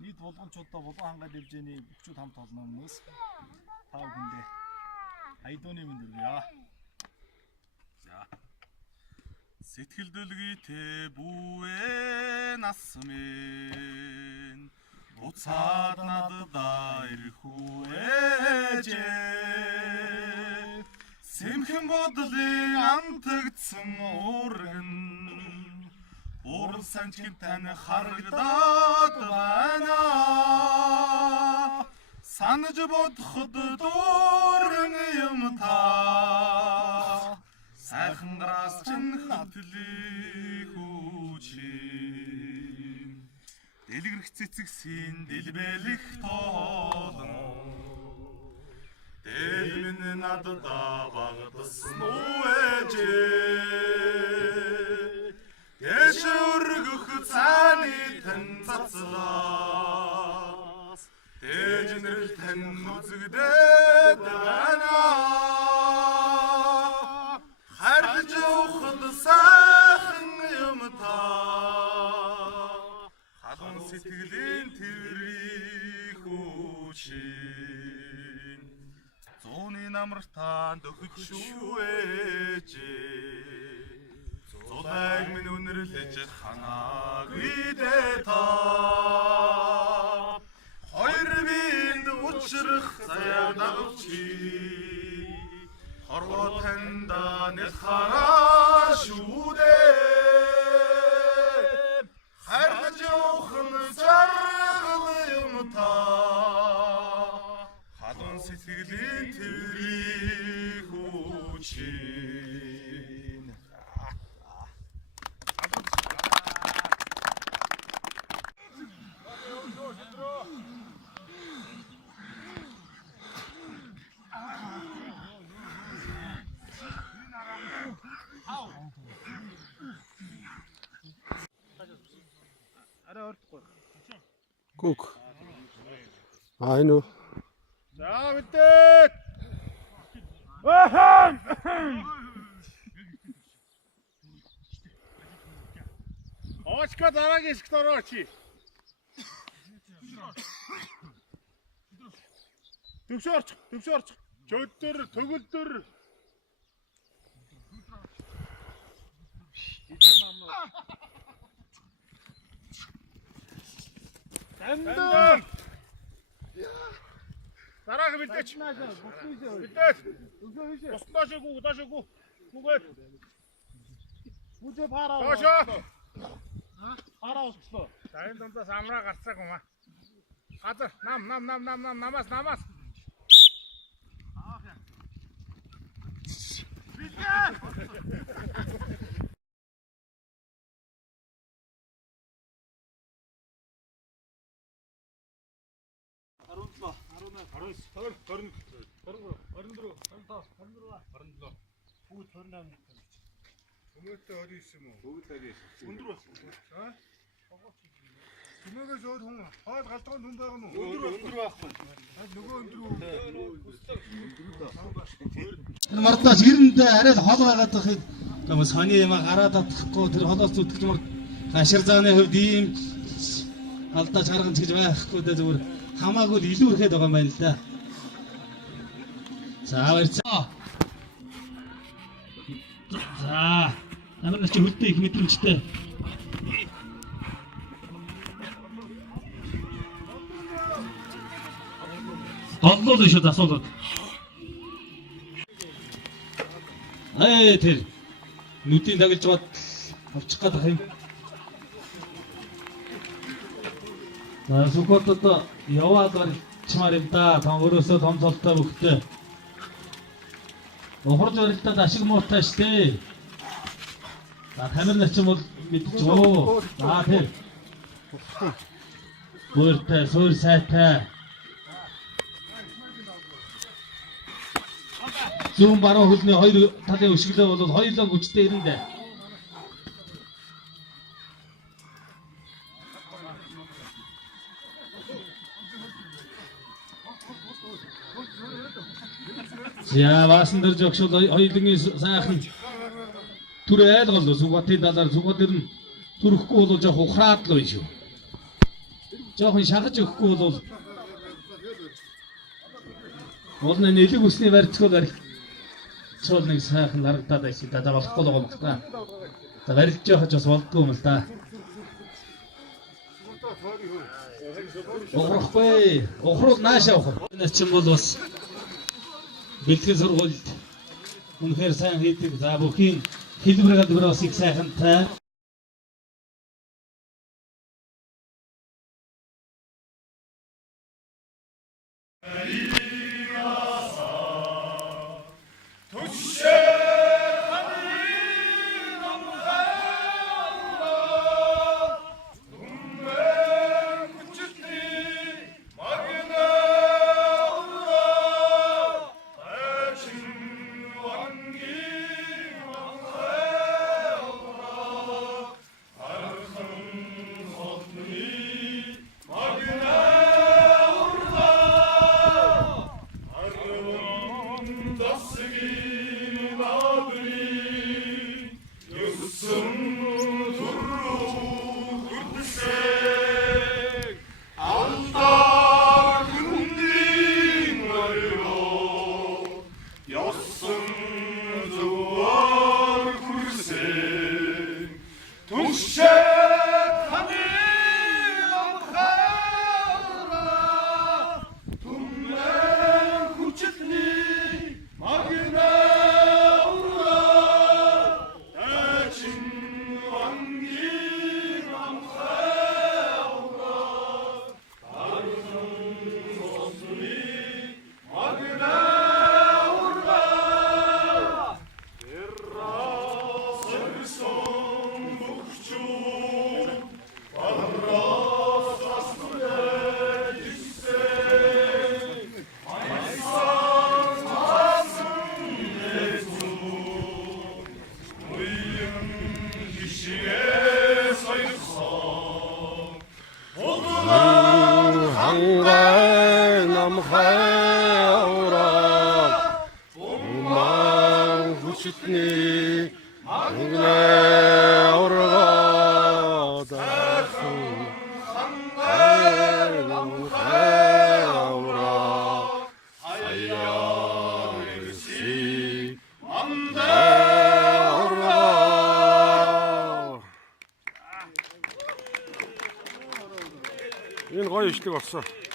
Нийт болгоомжуудаа булган хангаад хэмжээний бүхчүүд хамт олно хүмүүс. Та бүхэндээ хайдууны мэнд хүргье. За. Сэтгэл дүлгийтэй бүвэ нас минь буцаад надад ирэх үежээ. Сэмхэн бодлын амтагдсан уурган Буран санчгийн тань харагдаад байна. Санаж бодоход дүүрэн юм та. Сайхан гараас чинь хөтлөх үучин. Дэлгэрэх цэцэгсийн дэлбэлэх тоолон. Дэл минь надад багтсан үежээ. Яш өргөх цааны тань цацлаас Дэжнэрл тань үзэгдээд байна. Харж явахд сайхан юм та. Халуун сэтгэлийн тэрвэрийг хүчин Зууны намартаа дөхөж шүүжээ. Зулайг минь үнэрлэж ханаагүй дээ та. Хоёр биед учрах заяа дагавчи. Хорвоо танда нэл хараа шүү дээ. Харж явах нь жаргал юм та. Халуун сэтгэлийн тэрвэрийг хүчин Кук. Энэ. За мэдээ. Ахан. Очка дараагийн хэсэгт орооч. Төвшөөрч. Жөдөр, төгөлдөр. Тандаа. Дараагийн мэдээч. Мэдээч. Усташгүй. Нүгээд. Бүжээ параа. Тоошоо. Хараа усчлоо. Сайн дундаас амраа гарцааг юм аа. Газар намаас. Аах яа. Битээ. 27. Бүгд 28. Хүмүүстээ 29 юм уу? Бүгд 29. Өндөр болсон. Аа? Түмээс өөр хүн хаад галтгаанд хүн байгаа юм уу? Өндөр байхгүй. Нөгөө өндөр үү? Энэ мартаас ирэндээ арай л хол байгаад байхыг юм сони юм гараад авахгүй тэр холоос зүтгэж мөр гашир зааны хувьд ийм алдаж гаргаж гэж байхгүй дээ зүгээр хамаагүй илүү ирэхэд байгаа юм байна л да. За баярлалаа. За намайг чи хөлтөө их мэдрэмжтэй. Голлоо шүү асуулт. Тэр нүдийн дагилж бод авчих гээд байна. Сүхбатад яваад гарчмаар юм да. Том өрөөсөө том цолтой хөхтэй. Ухарж барилдаад ашиг муутай штэ. За камер начин бол мэдчихөө. За тэр. Бүртэй, суур сайтай. Зүүн баруун хөлний хоёр талын өшгөлөө бол хоёулаа хүчтэй ирэндээ. За баасан дээр жогшол хоёулын сайхан түр айлголоо Сүхбатын далаар Сүхбат ер нь түрхгүй бол жоох ухраад л байна шүү. жоохон шалгаж өгөхгүй бол Улны нэлэг үсний барьцгүй барих цол нэг сайхан харагдаад байсан. Даа болохгүй л байгаа юм та. За барилж яхаж бас болдгүй юм л да. Ухрахгүй. Ухруул наашаа ухр. Энэ чинь бол бас бэлтгэл сургуульд үнэхээр сайн хийдэг. За бүхийн хэлбэр гадвар бас их сайхантай. Хүчтний мөнгнэ ургаад энэ гоё ишлэг болсон.